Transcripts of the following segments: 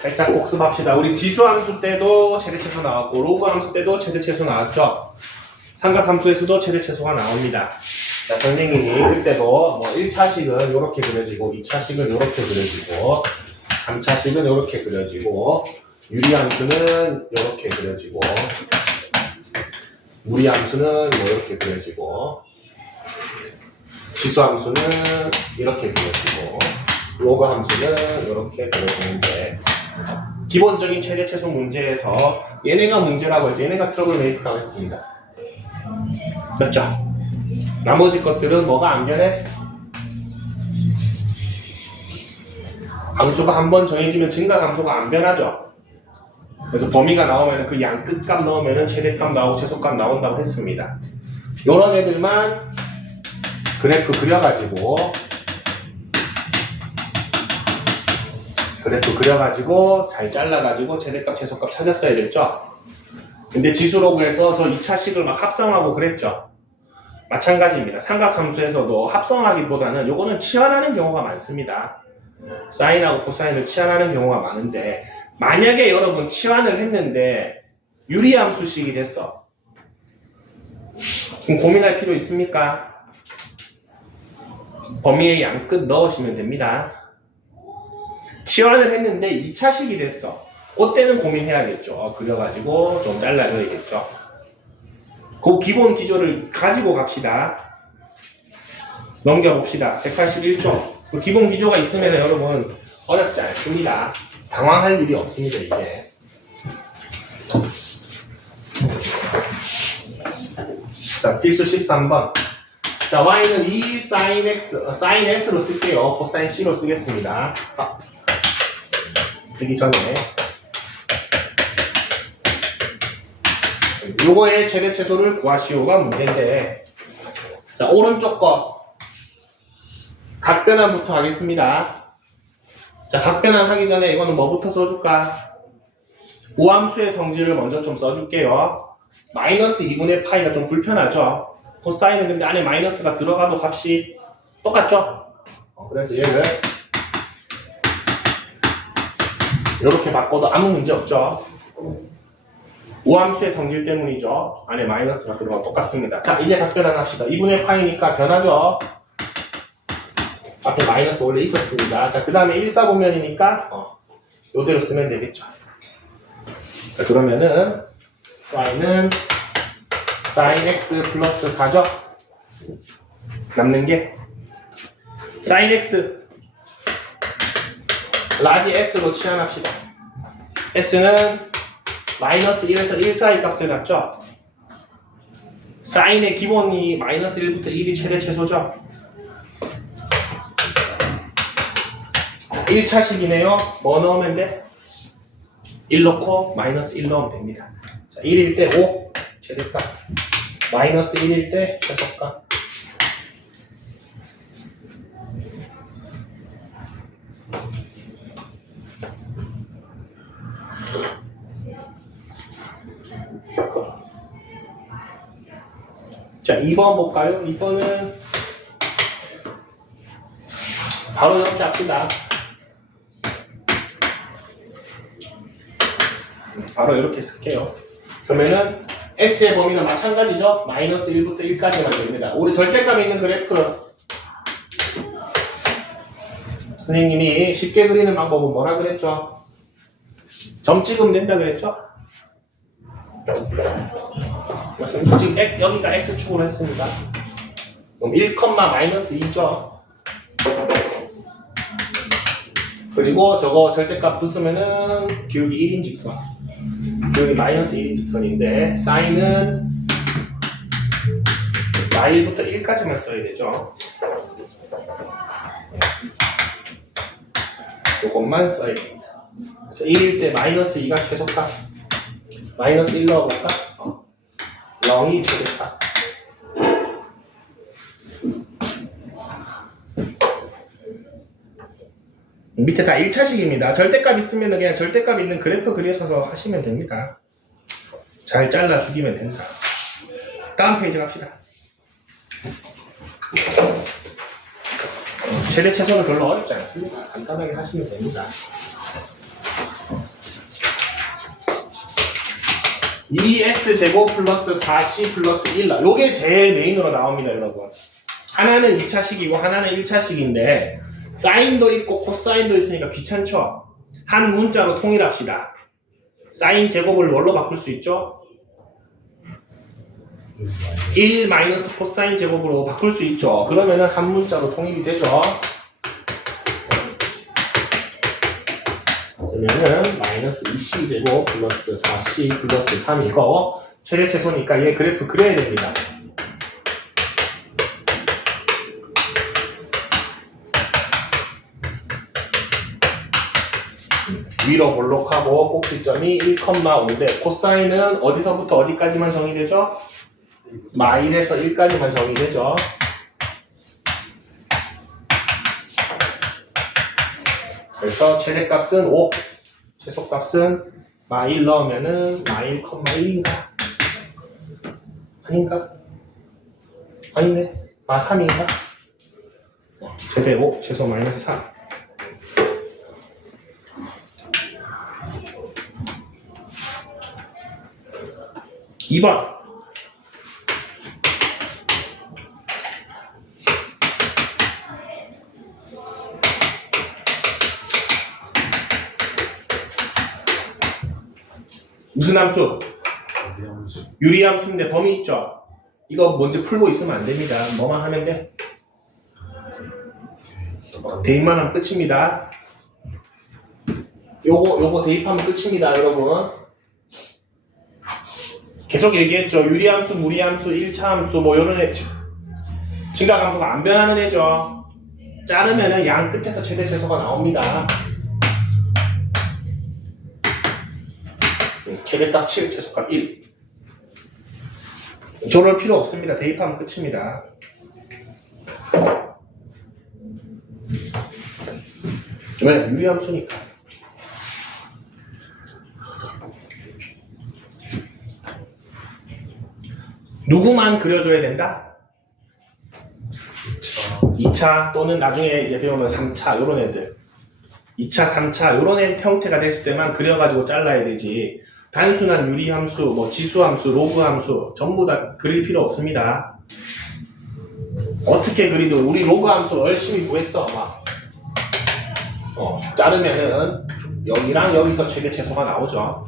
살짝 복습합시다. 우리 지수함수 때도 최대최소 나왔고 로그함수 때도 최대최소 나왔죠. 삼각함수에서도 최대최소가 나옵니다. 자, 선생님이 그때도 뭐 1차식은 이렇게 그려지고 2차식은 이렇게 그려지고 3차식은 이렇게 그려지고 유리함수는 이렇게 그려지고 무리함수는 뭐 이렇게 그려지고 지수함수는 이렇게 그려지고 로그함수는 이렇게 그려지는데 기본적인 최대최소 문제에서 얘네가 문제라고 했죠. 얘네가 트러블 메이크라고 했습니다. 맞죠? 나머지 것들은 뭐가 안 변해? 함수가 한번 정해지면 증가함수가 안 변하죠. 그래서 범위가 나오면 그 양 끝값 넣으면 최대값 나오고 최소값 나온다고 했습니다. 요런 애들만 그래프 그려가지고 잘 잘라가지고 최대값 최소값 찾았어야 됐죠. 근데 지수로그에서 저 2차식을 막 합성하고 그랬죠. 마찬가지입니다. 삼각함수에서도 합성하기보다는 요거는 치환하는 경우가 많습니다. 사인하고 코사인을 치환하는 경우가 많은데 만약에 여러분 치환을 했는데 유리함수식이 됐어. 그럼 고민할 필요 있습니까? 범위의 양 끝 넣으시면 됩니다. 치환을 했는데 2차식이 됐어. 그때는 고민해야겠죠. 그려가지고 좀 잘라줘야겠죠. 그 기본 기조를 가지고 갑시다. 넘겨봅시다. 181조. 그 기본 기조가 있으면 여러분 어렵지 않습니다. 당황할 일이 없습니다. 이제. 자, 필수 13번. 자, y는 2 sin x, sin s로 쓸게요. cosine c로 쓰겠습니다. 쓰기 전에 요거의 최대 최소를 구하시오가 문제인데, 자, 오른쪽 거 각변환부터 하겠습니다. 자, 각변환 하기 전에 이거는 뭐부터 써줄까? 우함수의 성질을 먼저 좀 써줄게요. 마이너스 2분의 파이가 좀 불편하죠. 코사인은 근데 안에 마이너스가 들어가도 값이 똑같죠. 그래서 얘를 이렇게 바꿔도 아무 문제 없죠. 우함수의 성질 때문이죠. 안에 마이너스가 들어가도 똑같습니다. 자, 이제 각변환 합시다. 2분의 파이니까 변하죠. 앞에 마이너스 원래 있었습니다. 자, 그 다음에 1사분면이니까 요대로 쓰면 되겠죠. 자, 그러면은 y는 sin x 플러스 4죠. 남는 게 sin x 라지 s로 치환합시다. s는 마이너스 1에서 1 사이 값을 갖죠. 사인의 기본이 마이너스 1부터 1이 최대 최소죠. 1차식이네요. 뭐 넣으면 돼? 1 넣고 마이너스 1 넣으면 됩니다. 자, 1일 때 5 최대값, 마이너스 1일 때 최소값. 자, 2번 볼까요? 2번은 바로 이렇게 합시다. 바로 이렇게 쓸게요. 그러면은 S의 범위는 마찬가지죠. 마이너스 1부터 1까지만 됩니다. 우리 절대값이 있는 그래프 선생님이 쉽게 그리는 방법은 뭐라 그랬죠? 점 찍으면 된다 그랬죠? 맞습니다. 지금 여기가 X축으로 했습니다. 그럼 1, 마이너스 2죠. 그리고 저거 절대값 부수면은 기울기 1인 직선. 기울기 마이너스 1인 직선인데, 사인은 y1부터 1까지만 써야 되죠. 요것만 써야 됩니다. 그래서 1일 때 마이너스 2가 최소값. 마이너스 1 넣어볼까? 0이 최대값. 밑에 다 1차식입니다. 절대값 있으면 그냥 절대값 있는 그래프 그려서 하시면 됩니다. 잘 잘라 죽이면 된다. 다음 페이지 갑시다. 최대 최소는 별로 어렵지 않습니다. 간단하게 하시면 됩니다. 2s제곱 플러스 4c 플러스 1 요게 제일 메인으로 나옵니다 여러분. 하나는 2차식이고 하나는 1차식인데 사인도 있고 코사인도 있으니까 귀찮죠? 한 문자로 통일합시다. 사인 제곱을 뭘로 바꿀 수 있죠? 1 마이너스 코사인 제곱으로 바꿀 수 있죠. 그러면은 한 문자로 통일이 되죠. 그러면은 마이너스 2c제곱 플러스 4c 플러스 3 이거 최대 최소니까 얘 그래프 그려야 됩니다. 위로 볼록하고 꼭지점이 1,5인데 코사인은 어디서부터 어디까지만 정의되죠? 마일에서 1까지만 정의되죠. 그래서 최대값은 5, 최소값은 마1 넣으면은 마1, 1인가? 아닌가? 아니네. 마3인가? 최대 5, 최소 마이너스 3. 2번. 무슨 함수? 유리함수인데 범위 있죠? 이거 먼저 풀고 있으면 안 됩니다. 뭐만 하면 돼? 대입만 하면 끝입니다. 요거 대입하면 끝입니다, 여러분. 계속 얘기했죠. 유리함수, 무리함수, 1차 함수 뭐 요런 애 증가함수가 안 변하는 애죠. 자르면은 양 끝에서 최대 최소가 나옵니다. 최대값 7, 최소값 1. 조를 필요 없습니다. 대입하면 끝입니다. 왜? 유리함수니까. 누구만 그려줘야 된다? 2차 또는 나중에 이제 배우면 3차 요런 애들 2차, 3차 요런 애 형태가 됐을 때만 그려가지고 잘라야 되지 단순한 유리함수, 뭐 지수함수, 로그함수 전부 다 그릴 필요 없습니다. 어떻게 그리든 우리 로그함수 열심히 구했어 막 자르면은 여기랑 여기서 최대 최소가 나오죠.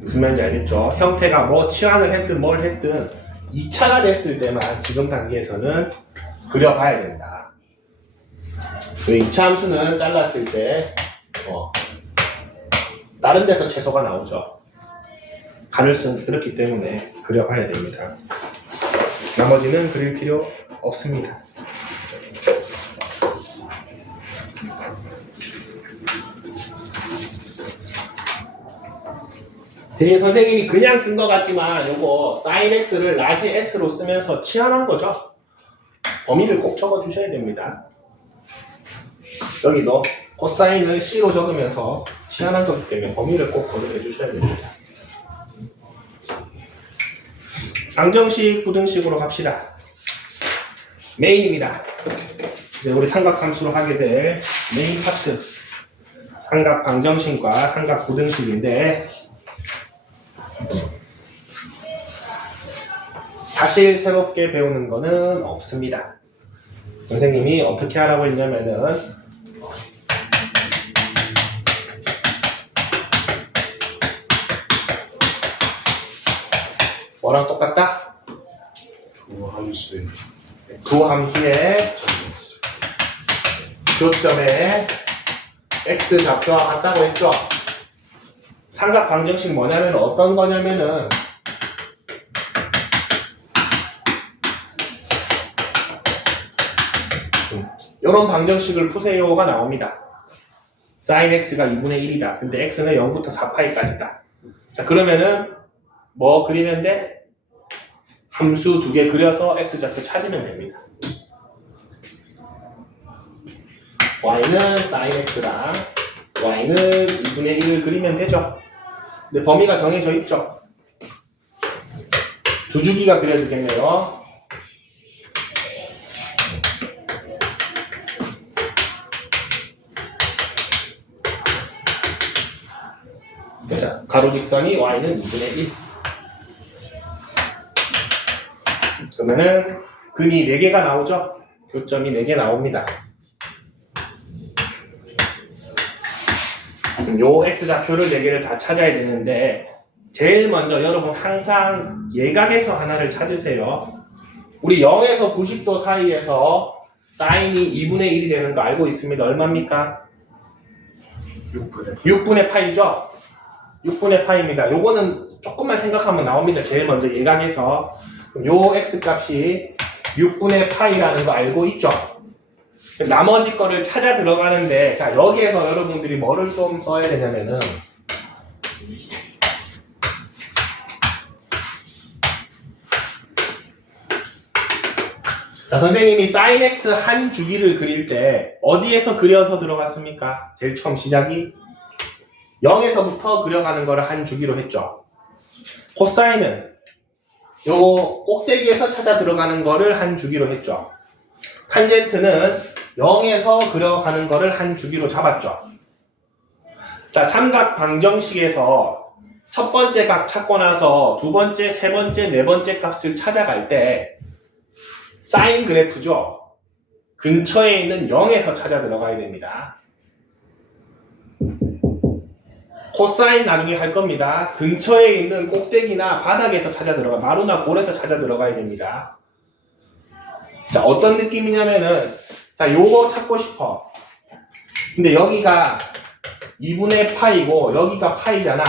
무슨 말인지 알겠죠? 형태가 뭐 치환을 했든 뭘 했든 2차가 됐을 때만 지금 단계에서는 그려봐야 된다. 2차 함수는 잘랐을 때 다른 데서 최소가 나오죠. 가능성이 그렇기 때문에 그려봐야 됩니다. 나머지는 그릴 필요 없습니다. 대신 선생님이 그냥 쓴 것 같지만 요거 sin x를 라지 s로 쓰면서 치환한 거죠. 범위를 꼭 적어 주셔야 됩니다. 여기도 코사인을 c로 적으면서 치환한 거기 때문에 범위를 꼭 고려해 주셔야 됩니다. 방정식, 부등식으로 갑시다. 메인입니다. 이제 우리 삼각함수로 하게 될 메인 파트 삼각 방정식과 삼각 부등식인데 사실 새롭게 배우는 거는 없습니다. 선생님이 어떻게 하라고 했냐면은 뭐랑 똑같다? 두 함수의 교점에 x 좌표와 같다고 했죠. 삼각 방정식 뭐냐면 어떤 거냐면은 이런 방정식을 푸세요가 나옵니다. sin x가 2분의 1이다. 근데 x는 0부터 4파이까지다. 자, 그러면은 뭐 그리면 돼? 함수 두 개 그려서 x좌표 찾으면 됩니다. y는 sin x랑 y는 2분의 1을 그리면 되죠. 근데 범위가 정해져 있죠. 두 주기가 그려지겠네요. 자, 가로직선이 y는 2분의 1. 그러면은 근이 4개가 나오죠? 교점이 4개 나옵니다. 요 x좌표를 4개를 다 찾아야 되는데 제일 먼저 여러분 항상 예각에서 하나를 찾으세요. 우리 0에서 90도 사이에서 사인이 2분의 1이 되는 거 알고 있습니다. 얼마입니까? 6분의 파이죠? 6분의 파이입니다. 요거는 조금만 생각하면 나옵니다. 제일 먼저 예각에서. 그럼 요 x값이 6분의 파이라는 거 알고 있죠? 나머지 거를 찾아 들어가는데, 자, 여기에서 여러분들이 뭐를 좀 써야 되냐면은, 자, 선생님이 sin x 한 주기를 그릴 때 어디에서 그려서 들어갔습니까? 제일 처음 시작이 0에서부터 그려가는 거를 한 주기로 했죠. 코사인은 요 꼭대기에서 찾아 들어가는 거를 한 주기로 했죠. 탄젠트는 0에서 그려가는 거를 한 주기로 잡았죠. 자, 삼각 방정식에서 첫 번째 각 찾고 나서 두 번째, 세 번째, 네 번째 값을 찾아갈 때 사인 그래프죠. 근처에 있는 0에서 찾아 들어가야 됩니다. 코사인 나중에 할 겁니다. 근처에 있는 꼭대기나 바닥에서 찾아 들어가, 마루나 골에서 찾아 들어가야 됩니다. 자, 어떤 느낌이냐면은, 자, 요거 찾고 싶어. 근데 여기가 2분의 파이고, 여기가 파이잖아.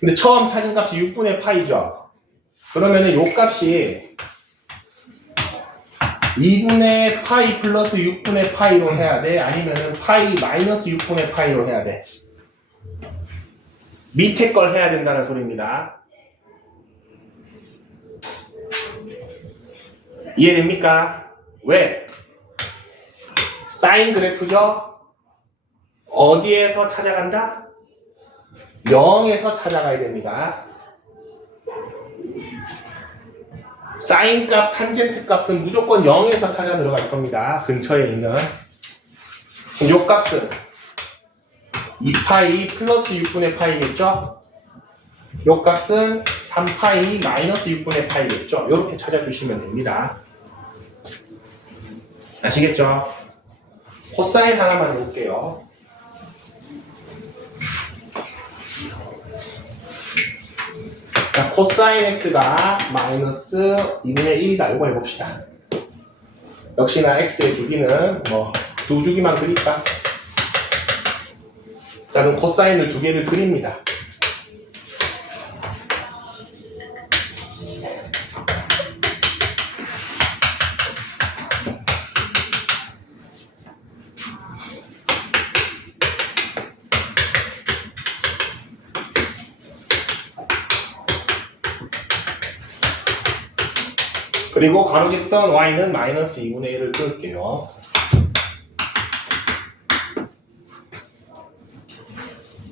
근데 처음 찾은 값이 6분의 파이죠. 그러면은 요 값이 2분의 파이 플러스 6분의 파이로 해야 돼? 아니면은 파이 마이너스 6분의 파이로 해야 돼? 밑에 걸 해야 된다는 소리입니다. 이해됩니까? 왜? 사인 그래프죠? 어디에서 찾아간다? 0에서 찾아가야 됩니다. 사인 값, 탄젠트 값은 무조건 0에서 찾아 들어갈 겁니다. 근처에 있는. 그럼 요 값은 2파이 플러스 6분의 파이겠죠? 요 값은 3파이 마이너스 6분의 파이겠죠? 요렇게 찾아주시면 됩니다. 아시겠죠? 코사인 하나만 해볼게요. 자, 코사인 x가 마이너스 2분의 1이다. 이거 해봅시다. 역시나 x의 주기는 뭐 두 주기만 그릴까? 자, 그럼 코사인을 두 개를 그립니다. 그리고 가로직선 y는 마이너스 2분의 1을 끌게요.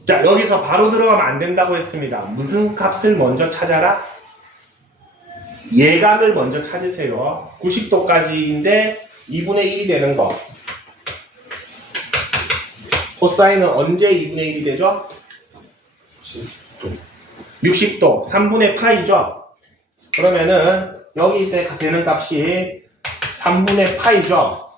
자, 여기서 바로 들어가면 안 된다고 했습니다. 무슨 값을 먼저 찾아라? 예각을 먼저 찾으세요. 90도까지인데 2분의 1이 되는 거. 코사인은 언제 2분의 1이 되죠? 60도. 3분의 파이죠? 그러면은 여기 때 되는 값이 3분의 파이죠.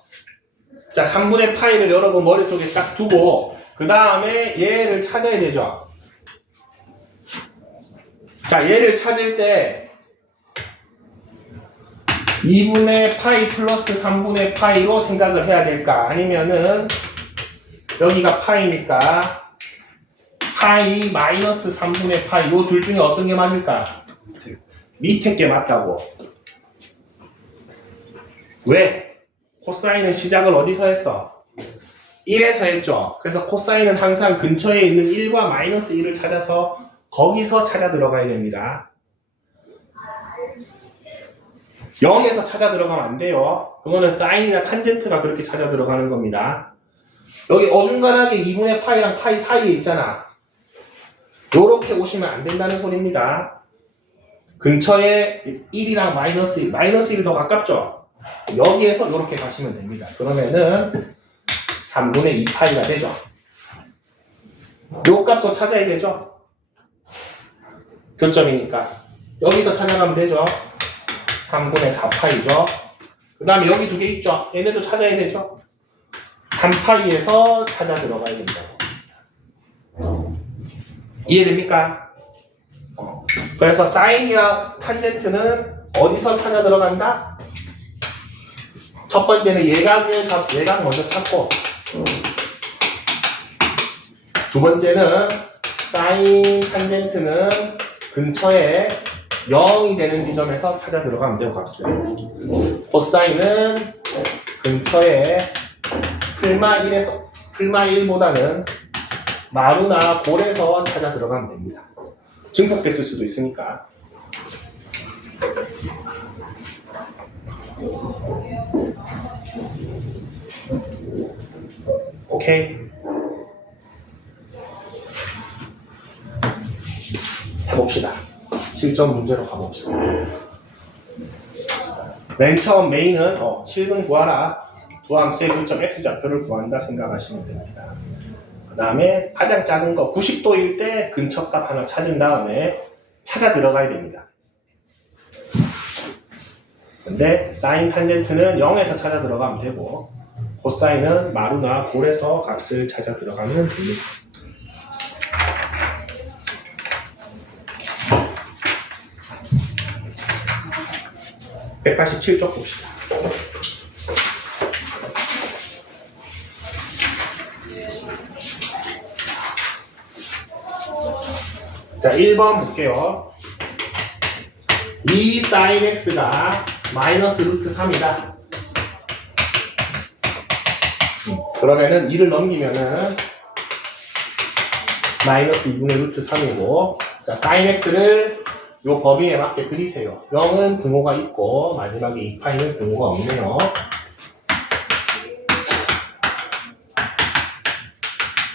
자, 3분의 파이를 여러분 머릿속에 딱 두고 그 다음에 얘를 찾아야 되죠. 자, 얘를 찾을 때 2분의 파이 플러스 3분의 파이로 생각을 해야 될까? 아니면은 여기가 파이니까 파이 마이너스 3분의 파이 요 둘 중에 어떤 게 맞을까? 밑에 게 맞다고. 왜? 코사인은 시작을 어디서 했어? 1에서 했죠. 그래서 코사인은 항상 근처에 있는 1과 마이너스 1을 찾아서 거기서 찾아 들어가야 됩니다. 0에서 찾아 들어가면 안 돼요. 그거는 사인이나 탄젠트가 그렇게 찾아 들어가는 겁니다. 여기 어중간하게 2분의 파이랑 파이 사이에 있잖아. 요렇게 오시면 안 된다는 소리입니다. 근처에 1이랑 마이너스 1, 마이너스 1이 더 가깝죠? 여기에서 요렇게 가시면 됩니다. 그러면은 3분의 2파이가 되죠. 요 값도 찾아야 되죠? 교점이니까. 여기서 찾아가면 되죠? 3분의 4파이죠? 그 다음에 여기 두 개 있죠? 얘네도 찾아야 되죠? 3파이에서 찾아 들어가야 된다고. 이해됩니까? 그래서 사인이나 탄젠트는 어디서 찾아 들어간다? 첫 번째는 예각의 값, 예각 먼저 찾고, 두 번째는 사인 탄젠트는 근처에 0이 되는 지점에서 찾아 들어가면 돼요, 값을. 코사인은 근처에 풀마 1보다는 마루나 골에서 찾아 들어가면 됩니다. 증폭됐을 수도 있으니까. 오케이. 해봅시다. 실전 문제로 가봅시다. 맨 처음 메인은 실근 구하라. 두함수의 교점 x좌표를 구한다 생각하시면 됩니다. 그 다음에 가장 작은 거 90도일 때 근처값 하나 찾은 다음에 찾아 들어가야 됩니다. 근데 사인 탄젠트는 0에서 찾아 들어가면 되고, 코사인은 마루나 골에서 값을 찾아 들어가면 됩니다. (187쪽) 봅시다. 자, 1번 볼게요. 2 sin x가 마이너스 루트 3이다. 그러면은 2를 넘기면은 마이너스 2분의 루트 3이고, 자, sin x를 요 범위에 맞게 그리세요. 0은 등호가 있고 마지막에 2파이는 등호가 없네요.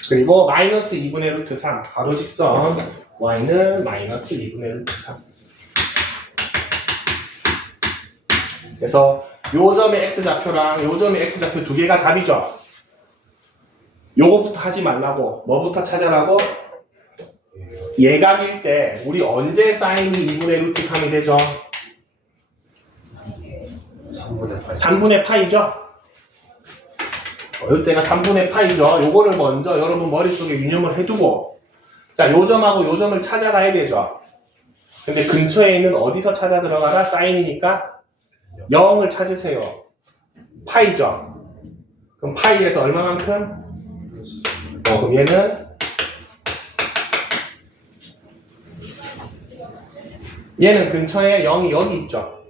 그리고 마이너스 2분의 루트 3 가로직선 y는 마이너스 2분의 루트 3. 그래서 요 점의 x좌표랑 요 점의 x좌표 두 개가 답이죠. 요거부터 하지 말라고. 뭐부터 찾아라고? 예각일 때 우리 언제 사인이 2분의 루트 3이 되죠? 3분의 8. 3분의 파이죠? 이때가 3분의 파이죠. 요거를 먼저 여러분 머릿속에 유념을 해두고, 자, 요 점하고 요 점을 찾아가야 되죠. 근데 근처에 있는 어디서 찾아 들어가라? 사인이니까 0을 찾으세요. 파이죠. 그럼 파이에서 얼마만큼? 그럼 얘는 근처에 0이 여기 있죠.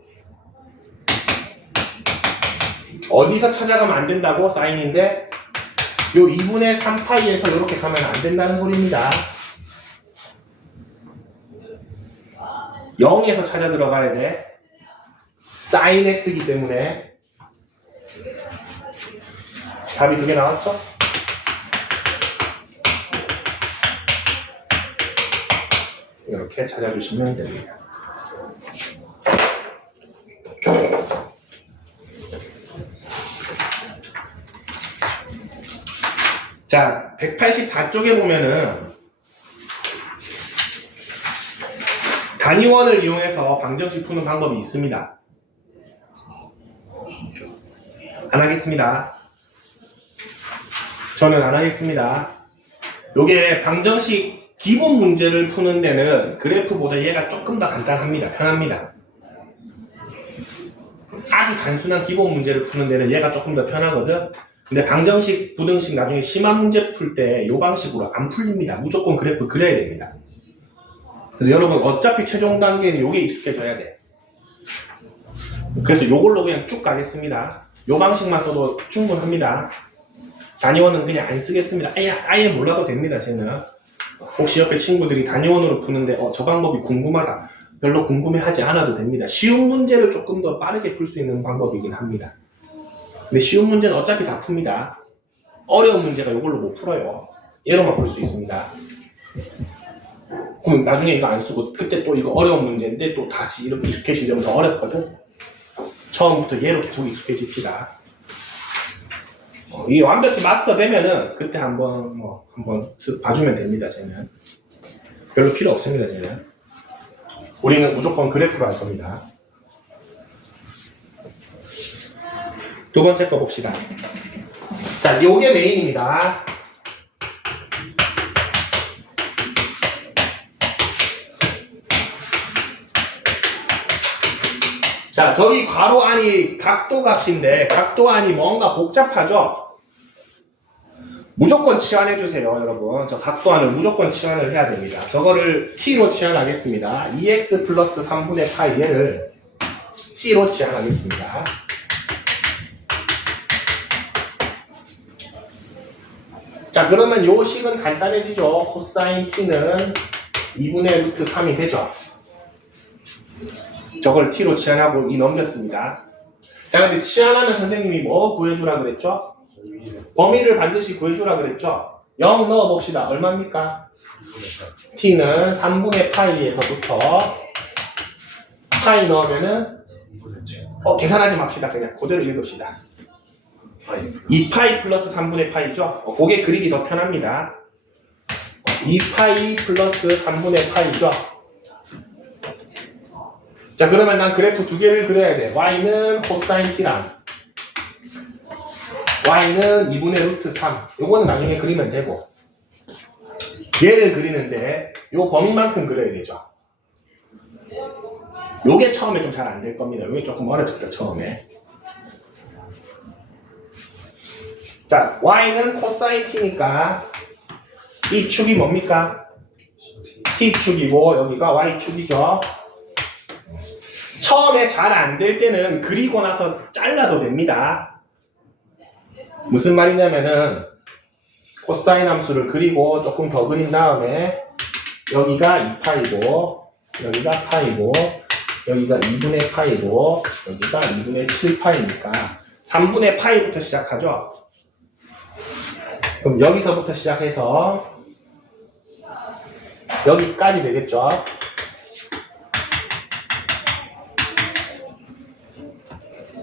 어디서 찾아가면 안 된다고? 사인인데 요 2분의 3파이에서 이렇게 가면 안 된다는 소리입니다. 0에서 찾아 들어가야 돼. 사인 x이기 때문에. 답이 두 개 나왔죠? 이렇게 찾아주시면 됩니다. 자, 184쪽에 보면은 단위원을 이용해서 방정식 푸는 방법이 있습니다. 안 하겠습니다. 저는 안 하겠습니다. 요게 방정식 기본 문제를 푸는 데는 그래프보다 얘가 조금 더 간단합니다. 편합니다. 아주 단순한 기본 문제를 푸는 데는 얘가 조금 더 편하거든. 근데 방정식, 부등식 나중에 심한 문제 풀 때 요 방식으로 안 풀립니다. 무조건 그래프 그려야 됩니다. 그래서 여러분 어차피 최종 단계는 요게 익숙해져야 돼. 그래서 요걸로 그냥 쭉 가겠습니다. 요 방식만 써도 충분합니다. 단위원은 그냥 안 쓰겠습니다. 아예 몰라도 됩니다. 쟤는 혹시 옆에 친구들이 단위원으로 푸는데 저 방법이 궁금하다, 별로 궁금해하지 않아도 됩니다. 쉬운 문제를 조금 더 빠르게 풀 수 있는 방법이긴 합니다. 근데 쉬운 문제는 어차피 다 풉니다. 어려운 문제가 이걸로 못 풀어요. 얘로만 풀 수 있습니다. 그럼 나중에 이거 안 쓰고 그때 또 이거 어려운 문제인데 또 다시 이렇게 익숙해지려면 더 어렵거든. 처음부터 얘로 계속 익숙해집시다. 이 완벽히 마스터 되면은 그때 한번 봐주면 됩니다. 쟤는 별로 필요 없습니다. 쟤는 우리는 무조건 그래프로 할 겁니다. 두 번째 거 봅시다. 자, 요게 메인입니다. 자, 저기 괄호 안이 각도 값인데 각도 안이 뭔가 복잡하죠? 무조건 치환해주세요, 여러분. 저 각도 안을 무조건 치환을 해야 됩니다. 저거를 t로 치환하겠습니다. 2x 플러스 3분의 파이 얘를 t로 치환하겠습니다. 자, 그러면 요 식은 간단해지죠. 코사인 t는 2분의 루트 3이 되죠. 저걸 t로 치환하고 이 넘겼습니다. 자, 근데 치환하면 선생님이 뭐 구해주라 그랬죠? 범위를 반드시 구해주라 그랬죠? 0 넣어봅시다. 얼마입니까? t는 3분의 파이에서부터 파이 넣으면은 계산하지 맙시다. 그냥 그대로 읽읍시다. 2파이 플러스 3분의 파이죠? 그게 그리기 더 편합니다. 2파이 플러스 3분의 파이죠? 자, 그러면 난 그래프 두 개를 그려야 돼. y는 코사인 t랑 y는 2분의 루트 3. 요거는 나중에 그리면 되고 얘를 그리는데 요 범위만큼 그려야 되죠. 요게 처음에 좀 잘 안 될 겁니다. 요게 조금 어렵습니다. 처음에. 자, y는 코사인 t니까 이 축이 뭡니까? t축이고 여기가 y축이죠. 처음에 잘 안 될 때는 그리고 나서 잘라도 됩니다. 무슨 말이냐면은 코사인 함수를 그리고 조금 더 그린 다음에 여기가 2파이고 여기가 파이고 여기가 2분의 파이고 여기가 2분의 7파이니까 3분의 파이부터 시작하죠. 그럼 여기서부터 시작해서 여기까지 되겠죠.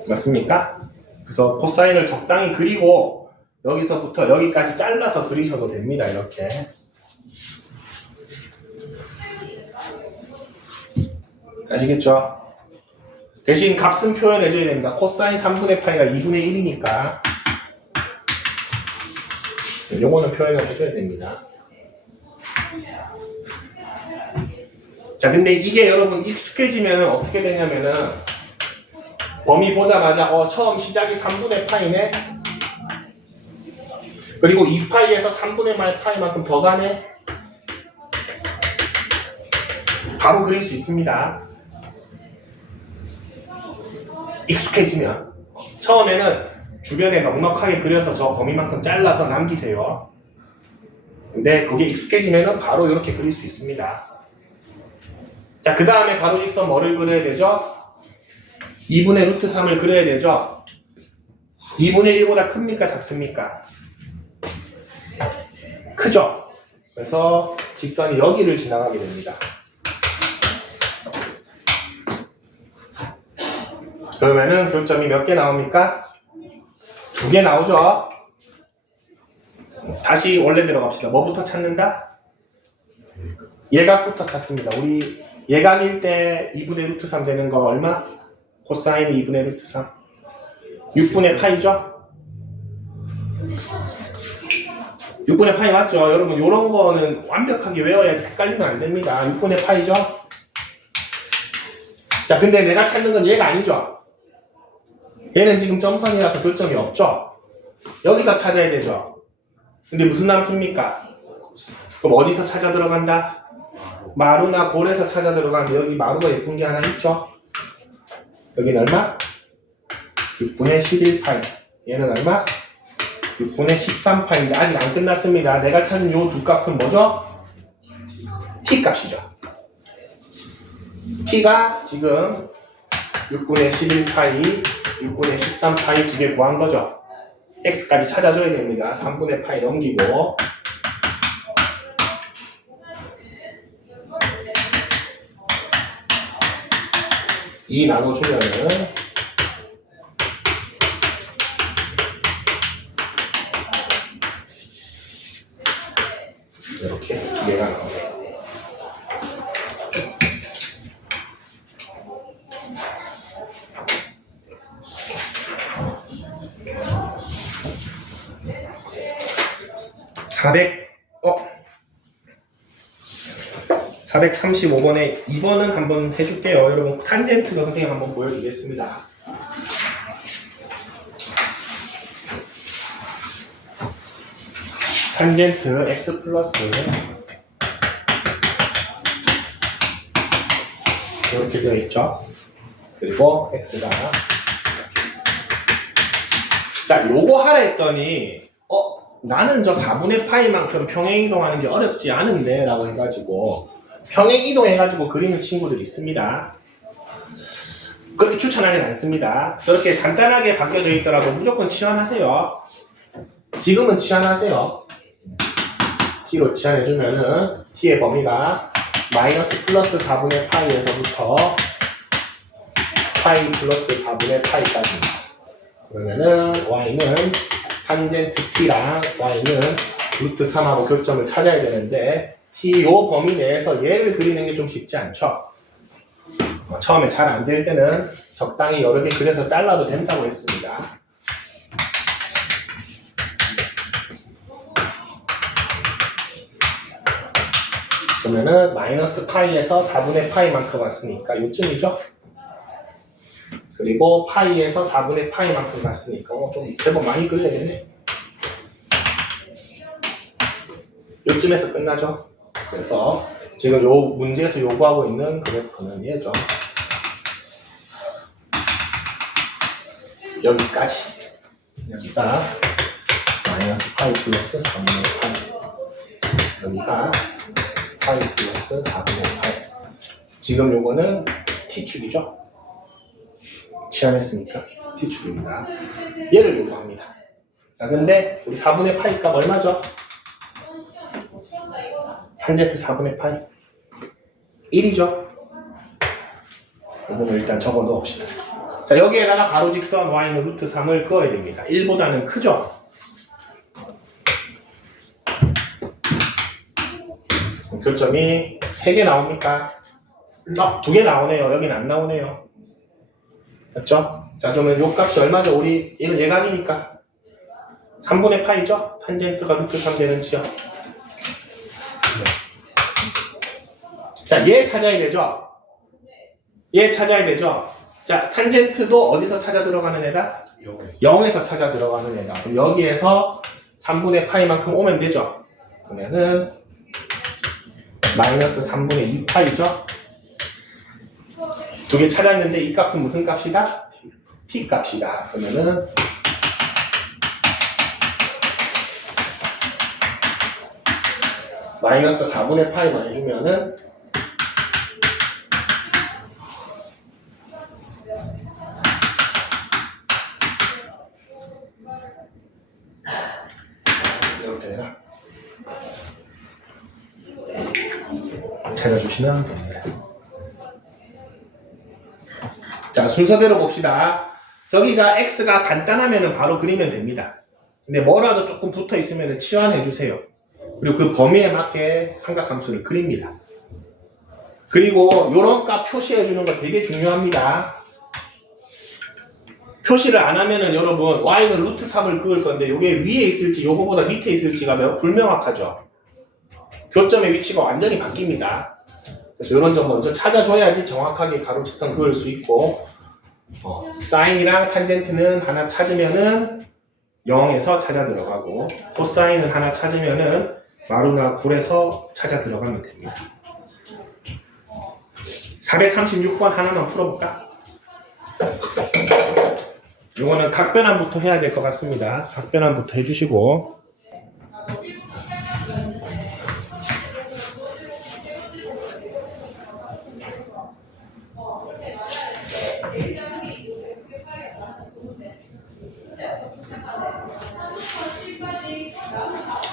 맞습니까? 그래서 코사인을 적당히 그리고 여기서부터 여기까지 잘라서 그리셔도 됩니다. 이렇게. 아시겠죠? 대신 값은 표현해줘야 됩니다. 코사인 3분의 파이가 2분의 1이니까 요거는 표현을 해줘야 됩니다. 자, 근데 이게 여러분 익숙해지면 어떻게 되냐면은 범위 보자마자 처음 시작이 3분의 파이네. 그리고 2파이에서 3분의 파이만큼 더 가네. 바로 그릴 수 있습니다. 익숙해지면. 처음에는 주변에 넉넉하게 그려서 저 범위만큼 잘라서 남기세요. 근데 그게 익숙해지면 바로 이렇게 그릴 수 있습니다. 자, 그 다음에 가로직선 뭐를 그려야 되죠? 2분의 루트 3을 그려야 되죠? 2분의 1보다 큽니까? 작습니까? 크죠? 그래서 직선이 여기를 지나가게 됩니다. 그러면은 교점이 몇 개 나옵니까? 2개 나오죠? 다시 원래대로 갑시다. 뭐부터 찾는다? 예각부터 찾습니다. 우리 예각일 때 2분의 루트 3 되는 거 얼마? 코사인이 2분의 루트 3 6분의 파이죠? 6분의 파이 맞죠? 여러분 요런 거는 완벽하게 외워야지 헷갈리면 안 됩니다. 6분의 파이죠? 자, 근데 내가 찾는 건 얘가 아니죠? 얘는 지금 점선이라서 교점이 없죠? 여기서 찾아야 되죠? 근데 무슨 함수입니까? 그럼 어디서 찾아 들어간다? 마루나 골에서 찾아 들어가는데 여기 마루가 예쁜 게 하나 있죠? 여기는 얼마? 6분의 11파이. 얘는 얼마? 6분의 13파인데 아직 안 끝났습니다. 내가 찾은 요 두 값은 뭐죠? t 값이죠. t가 지금 6분의 11파이, 6분의 13파이 두 개 구한 거죠. x까지 찾아줘야 됩니다. 3분의 파이 넘기고 이 나눠주면은 이렇게 두 개가 나오네요. (400) 435번에 2번은 한번 해줄게요. 여러분 탄젠트도 선생님 한번 보여주겠습니다. 탄젠트 x 플러스 이렇게 되어 있죠. 그리고 x가 자 요거 하라 했더니 나는 저 4분의 파이만큼 평행 이동하는 게 어렵지 않은데 라고 해가지고 평행 이동해가지고 그리는 친구들이 있습니다. 그렇게 추천하진 않습니다. 저렇게 간단하게 바뀌어져 있더라도 무조건 치환하세요. 지금은 치환하세요. t로 치환해주면은 t의 범위가 마이너스 플러스 4분의 파이에서부터 파이 플러스 4분의 파이까지입니다. 그러면은 y는 탄젠트 t랑 y는 루트 3하고 교점을 찾아야 되는데 t 요 범위 내에서 얘를 그리는 게 좀 쉽지 않죠. 처음에 잘 안 될 때는 적당히 여러 개 그려서 잘라도 된다고 했습니다. 그러면은 마이너스 파이에서 4분의 파이만큼 왔으니까 요쯤이죠. 그리고 파이에서 4분의 파이만큼 갔으니까 좀 제법 많이 그려야겠네. 요쯤에서 끝나죠. 그래서 지금 요 문제에서 요구하고 있는 그래프는 얘죠. 여기까지. 여기가 마이너스 파이 플러스 4분의 파이. 여기가 파이 플러스 4분의 파이. 지금 요거는 t축이죠. 치환했으니까 t축입니다. 얘를 요구합니다. 자, 근데 우리 4분의 파이 값 얼마죠? 탄젠트 4분의 파이 1이죠. 이거는 일단 적어 놓읍시다. 자, 여기에다가 가로 직선 y는 루트 3을 그어야 됩니다. 1보다는 크죠? 교점이 3개 나옵니까? 2개 나오네요. 여기는 안 나오네요. 맞죠? 자, 그러면 요 값이 얼마죠? 우리 이건 예각이니까 3분의 파이죠? 탄젠트가 루트 3 되는 지역. 자, 얘 찾아야 되죠? 얘 찾아야 되죠? 자, 탄젠트도 어디서 찾아 들어가는 애다? 0에서 찾아 들어가는 애다. 그럼 여기에서 3분의 파이만큼 오면 되죠? 그러면은 마이너스 3분의 2파이죠? 두 개 찾았는데 이 값은 무슨 값이다? t 값이다. 그러면은 마이너스 4분의 파이만 해주면은 이렇게 되나? 찾아주시면 됩니다. 자, 순서대로 봅시다. 저기가 x가 간단하면 바로 그리면 됩니다. 근데 뭐라도 조금 붙어 있으면 치환해 주세요. 그리고 그 범위에 맞게 삼각함수를 그립니다. 그리고 요런 값 표시해 주는 거 되게 중요합니다. 표시를 안 하면은 여러분 y는 루트 3을 그을 건데 요게 위에 있을지 요거보다 밑에 있을지가 매우 불명확하죠. 교점의 위치가 완전히 바뀝니다. 그래서 이런 점 먼저 찾아줘야지 정확하게 가로 직선 그을 수 있고 사인이랑 탄젠트는 하나 찾으면은 0에서 찾아 들어가고 코사인은 하나 찾으면은 마루나 굴에서 찾아 들어가면 됩니다. 436번 하나만 풀어볼까? 이거는 각변환부터 해야 될 것 같습니다. 각변환부터 해주시고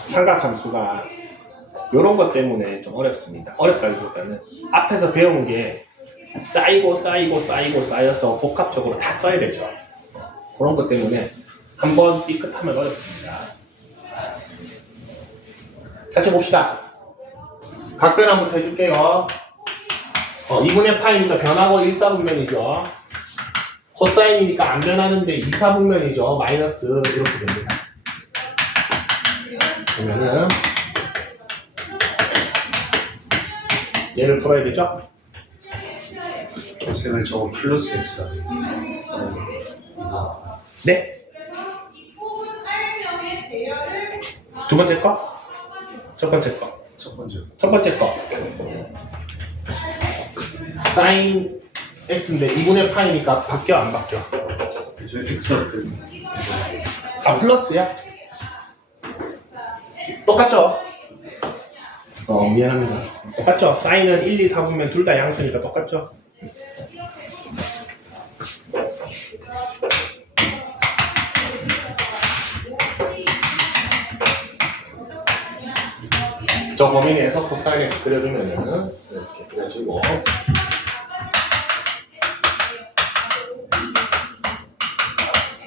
삼각함수가 이런 것 때문에 좀 어렵습니다. 어렵다기보다는 앞에서 배운 게 쌓여서 복합적으로 다 써야 되죠. 그런 것 때문에 한번 삐끗하면 어렵습니다. 같이 봅시다. 각변환부터 해줄게요. 2분의 파이니까 변하고 1, 4분면이죠. 코사인이니까 안 변하는데 2, 4분면이죠. 마이너스 이렇게 됩니다. 그러면은 얘를 풀어야 되죠? 선생님 저거 플러스 X 네? 두 번째 거? 첫 번째 거. 첫 번째 첫 번째 거. 사인 x인데 2분의 파이니까 바뀌어 안 바뀌어? 이제 X 앞에 아 플러스야? 똑같죠? 미안합니다. 똑같죠? 사인은 1, 2, 4분면 둘 다 양수니까 똑같죠? 저 범위 내에서 코사인 x 그려주면은 이렇게 그려지고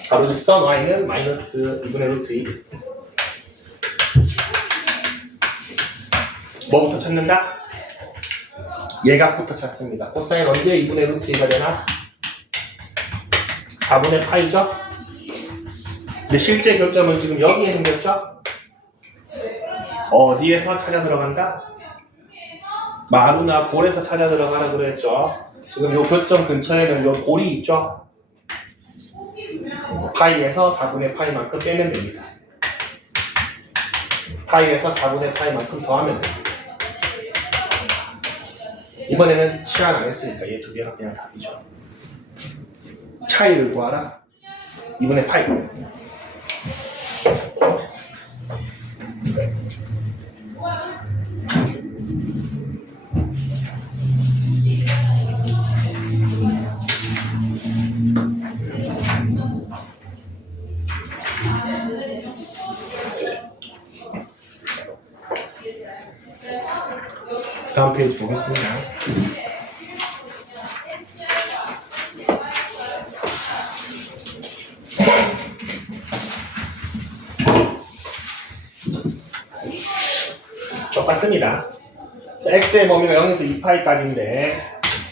가로 직선 y는 마이너스 2분의 루트 2 뭐부터 찾는다? 예각부터 찾습니다. 코사인 언제 2분의 루트 2가 되나? 4분의 파이죠? 근데 실제 교점은 지금 여기에 생겼죠? 어디에서 찾아 들어간다? 마루나 골에서 찾아 들어가라 그랬죠? 지금 요 교점 근처에는 요 골이 있죠? 파이에서 4분의 파이만큼 빼면 됩니다. 파이에서 4분의 파이만큼 더하면 됩니다. 이번에는 치환 안 했으니까 얘 두 개가 그냥 답이죠. 차이를 구하라. 2분의 파이. 다음 페이지 보겠습니다. 똑같습니다. 자, x의 범위가 0에서 2파이까지인데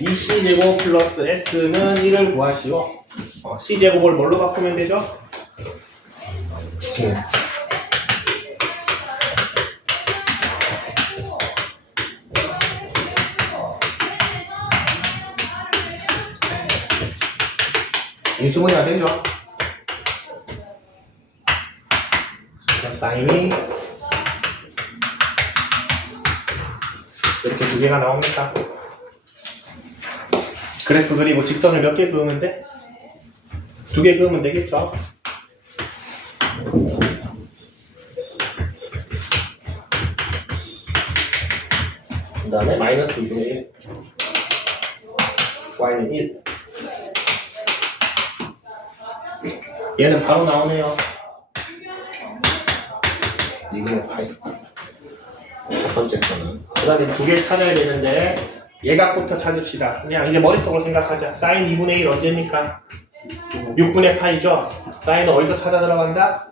2c제곱 플러스 s는 1을 구하시오. c제곱을 뭘로 바꾸면 되죠? 인수분해가 되죠? 그래서 사인이 이렇게 두 개가 나옵니까? 그래프 그리고 직선을 몇 개 그으면 돼? 두 개 그으면 되겠죠? 그 다음에 마이너스 2분의 1 y는 1 얘는 바로 나오네요. 2분의 파이 첫 번째 거는 그 다음에 두 개 찾아야 되는데 예각부터 찾읍시다. 그냥 이제 머릿속으로 생각하자. 사인 2분의 1 언제입니까? 6분의 파이죠? 사인은 어디서 찾아 들어간다?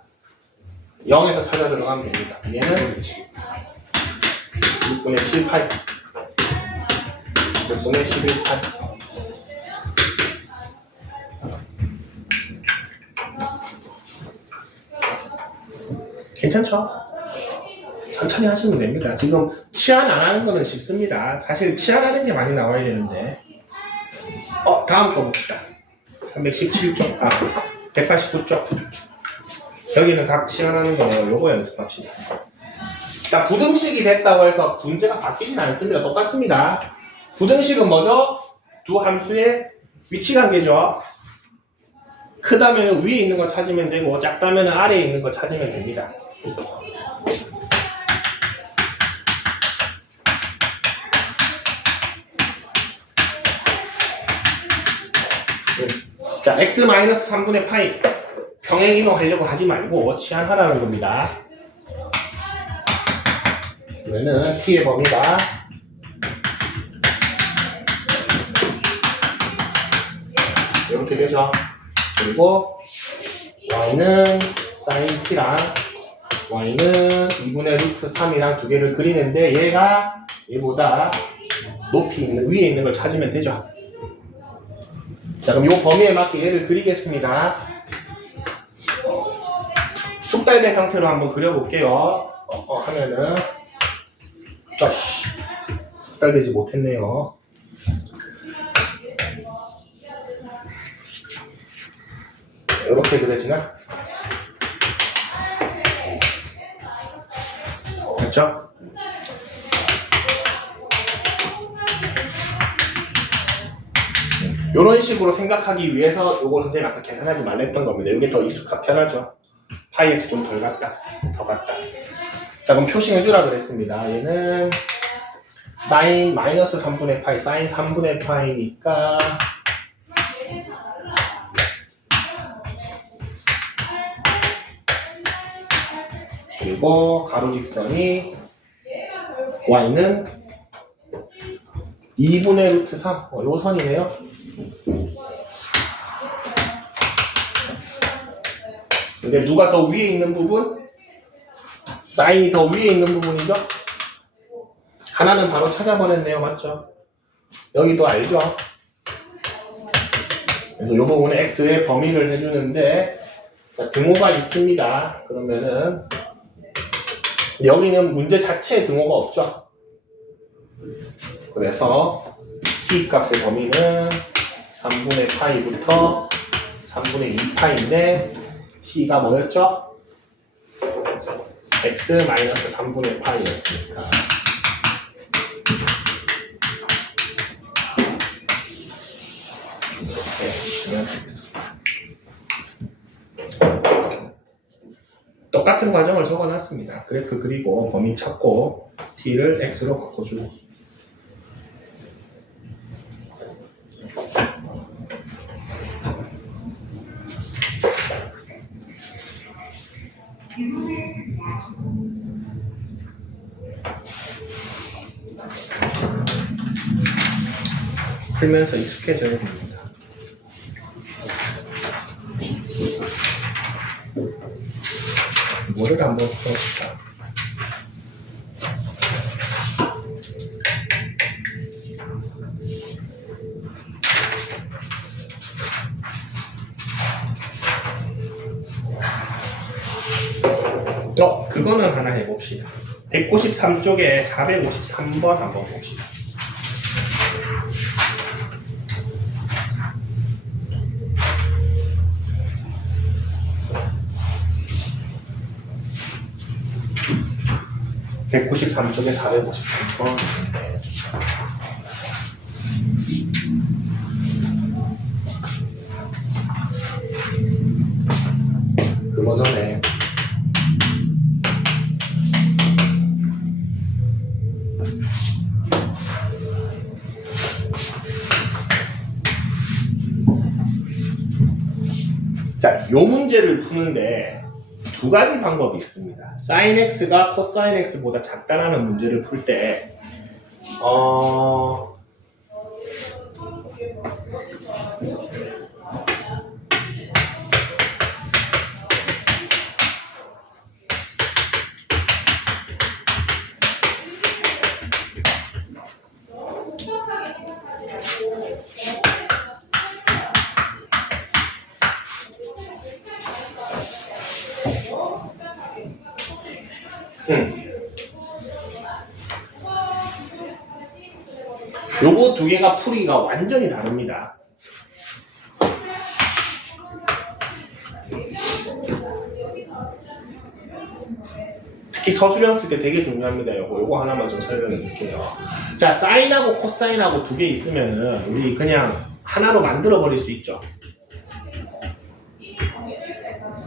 0에서 찾아 들어가면 됩니다. 얘는 6분의 7 파이 6분의 11 파이 괜찮죠? 천천히 하시면 됩니다. 지금 치환 안 하는 거는 쉽습니다. 사실 치환하는 게 많이 나와야 되는데 다음 거 봅시다. 317쪽 189쪽 여기는 각 치환하는 거예요. 요거 연습합시다. 자, 부등식이 됐다고 해서 문제가 바뀌진 않습니다. 똑같습니다. 부등식은 뭐죠? 두 함수의 위치 관계죠. 크다면 위에 있는 거 찾으면 되고 작다면 아래에 있는 거 찾으면 됩니다. 자, x-3분의 파이 평행 이동하려고 하지 말고 치환하라는 겁니다. 그러면은 t의 범위가 이렇게 되죠. 그리고 y는 sin t랑 y는 2분의 루트 3이랑 두 개를 그리는데 얘가 얘보다 높이 있는 위에 있는 걸 찾으면 되죠. 자, 그럼 이 범위에 맞게 얘를 그리겠습니다. 숙달된 상태로 한번 그려볼게요. 하면은 숙달되지 못했네요. 이렇게 그려지나? 됐죠? 이런 식으로 생각하기 위해서 요걸 선생님 아까 계산하지 말랬던 겁니다. 이게 더 편하죠. 파이에서 좀 더 같다. 자, 그럼 표시해주라 그랬습니다. 얘는 사인 마이너스 3분의 파이, 사인 3분의 파이니까 그리고 가로 직선이 y는 2분의 루트 3, 요 선이네요. 근데 누가 더 위에 있는 부분? 사인이 더 위에 있는 부분이죠? 하나는 바로 찾아버렸네요. 맞죠? 여기도 알죠? 그래서 이 부분에 x의 범위를 해주는데 등호가 있습니다. 그러면은 여기는 문제 자체에 등호가 없죠? 그래서 t 값의 범위는 3분의 파이부터 3분의 2파인데 t가 뭐였죠? x 마이너스 3분의 파이였으니까 이렇게 주시면 되겠습니다. 똑같은 과정을 적어놨습니다. 그래프 그리고 범위 찾고 t를 x로 바꿔주고 풀면서 익숙해져야 됩니다. 뭐를 한번 풀어볼까? 그거는 하나 해봅시다. 193쪽에 453번 한번 봅시다. (193쪽에) 453번 그거 전에 자, 요 문제를 푸는데 두 가지 방법이 있습니다. sin x가 cosine x보다 작다라는 문제를 풀 때 요거 두 개가 풀이가 완전히 다릅니다. 특히 서술형 쓸 때 되게 중요합니다. 요거 하나만 좀 설명해 줄게요. 자, 사인하고 코사인하고 두 개 있으면은 우리 그냥 하나로 만들어 버릴 수 있죠.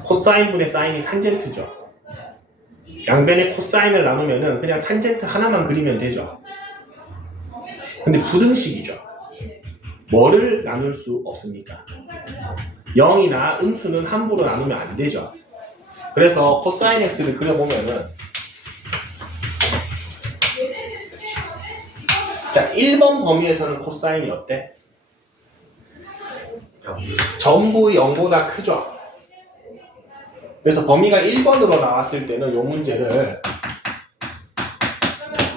코사인분의 사인이 탄젠트죠. 양변의 코사인을 나누면은 그냥 탄젠트 하나만 그리면 되죠. 근데 부등식이죠. 뭐를 나눌 수 없습니까? 0이나 음수는 함부로 나누면 안 되죠. 그래서 코사인 x를 그려보면은 자, 1번 범위에서는 코사인이 어때? 전부 0보다 크죠. 그래서 범위가 1번으로 나왔을 때는 이 문제를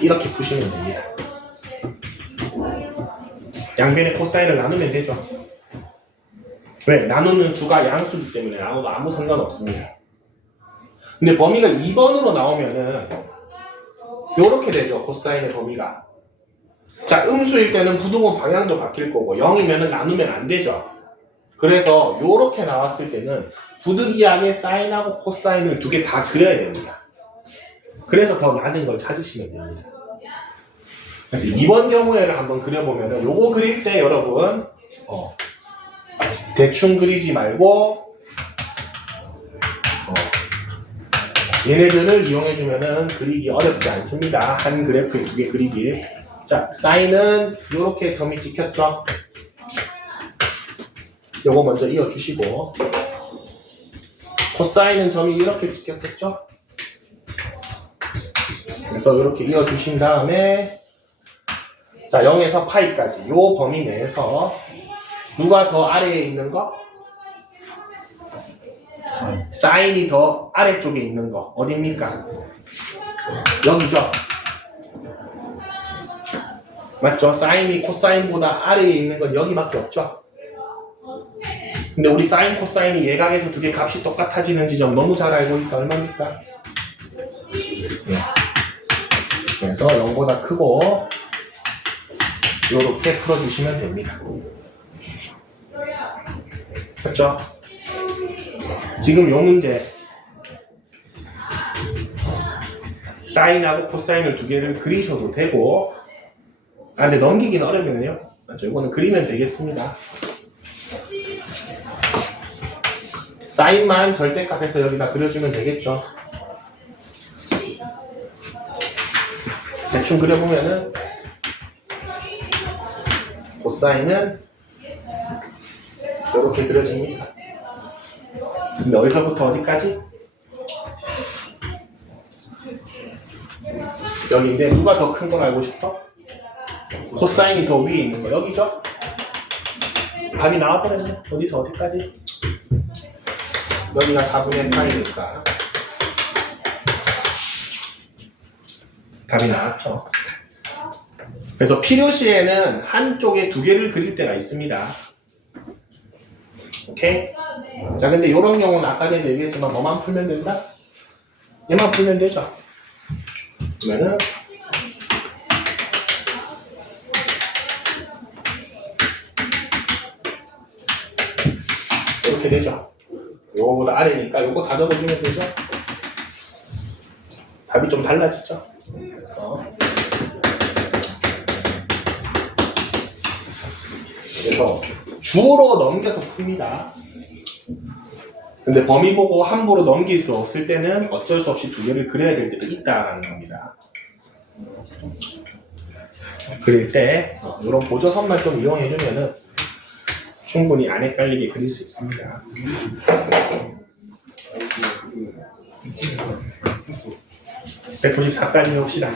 이렇게 푸시면 됩니다. 양변의 코사인을 나누면 되죠. 왜? 나누는 수가 양수이기 때문에 나눠도 아무 상관없습니다. 근데 범위가 2번으로 나오면은 요렇게 되죠. 코사인의 범위가. 자, 음수일 때는 부등호 방향도 바뀔 거고 0이면은 나누면 안 되죠. 그래서 요렇게 나왔을 때는 부득이하게 사인하고 코사인을 두 개 다 그려야 됩니다. 그래서 더 낮은 걸 찾으시면 됩니다. 그래서 이번 경우에를 한번 그려보면은 요거 그릴 때 여러분 대충 그리지 말고 얘네들을 이용해주면은 그리기 어렵지 않습니다. 한 그래프에 두 개 그리기. 자, 사인은 요렇게 점이 찍혔죠? 요거 먼저 이어주시고 코사인은 점이 이렇게 찍혔었죠? 그래서 이렇게 이어주신 다음에 자 0에서 파이까지 요 범위 내에서 누가 더 아래에 있는 거? 사인이 더 아래쪽에 있는 거 어딥니까? 여기죠? 맞죠? 사인이 코사인보다 아래에 있는 건 여기밖에 없죠? 근데 우리 사인 코사인이 예각에서 두 개 값이 똑같아지는 지점 너무 잘 알고 있다. 얼마입니까? 네. 그래서 0보다 크고 이렇게 풀어주시면 됩니다. 맞죠? 지금 요 문제 사인하고 코사인을 두 개를 그리셔도 되고 근데 넘기기는 어렵네요. 맞죠? 이거는 그리면 되겠습니다. 사인만 절대값에서 여기다 그려주면 되겠죠. 대충 그려보면은 코사인은 이렇게 그려집니다. 근데 어디서부터 어디까지? 여기인데 누가 더 큰 걸 알고 싶어? 코사인이 더 위에 있는 거 여기죠? 답이 나와버렸네. 어디서 어디까지? 여기가 4분의 파이니까 답이 나왔죠. 그래서 필요시에는 한쪽에 두 개를 그릴 때가 있습니다. 오케이? 자, 근데 이런 경우는 아까 전에 얘기했지만 뭐만 풀면 된다? 얘만 풀면 되죠. 그러면은 이렇게 되죠. 요거보다 아래니까 요거 다 적어주면 되죠. 답이 좀 달라지죠. 그래서 주로 넘겨서 풉니다. 근데 범위 보고 함부로 넘길 수 없을 때는 어쩔 수 없이 두 개를 그려야 될 때도 있다라는 겁니다. 그릴 때 이런 보조선만 좀 이용해주면은 충분히 안 헷갈리게 그릴 수 있습니다. 194까지 해봅시다.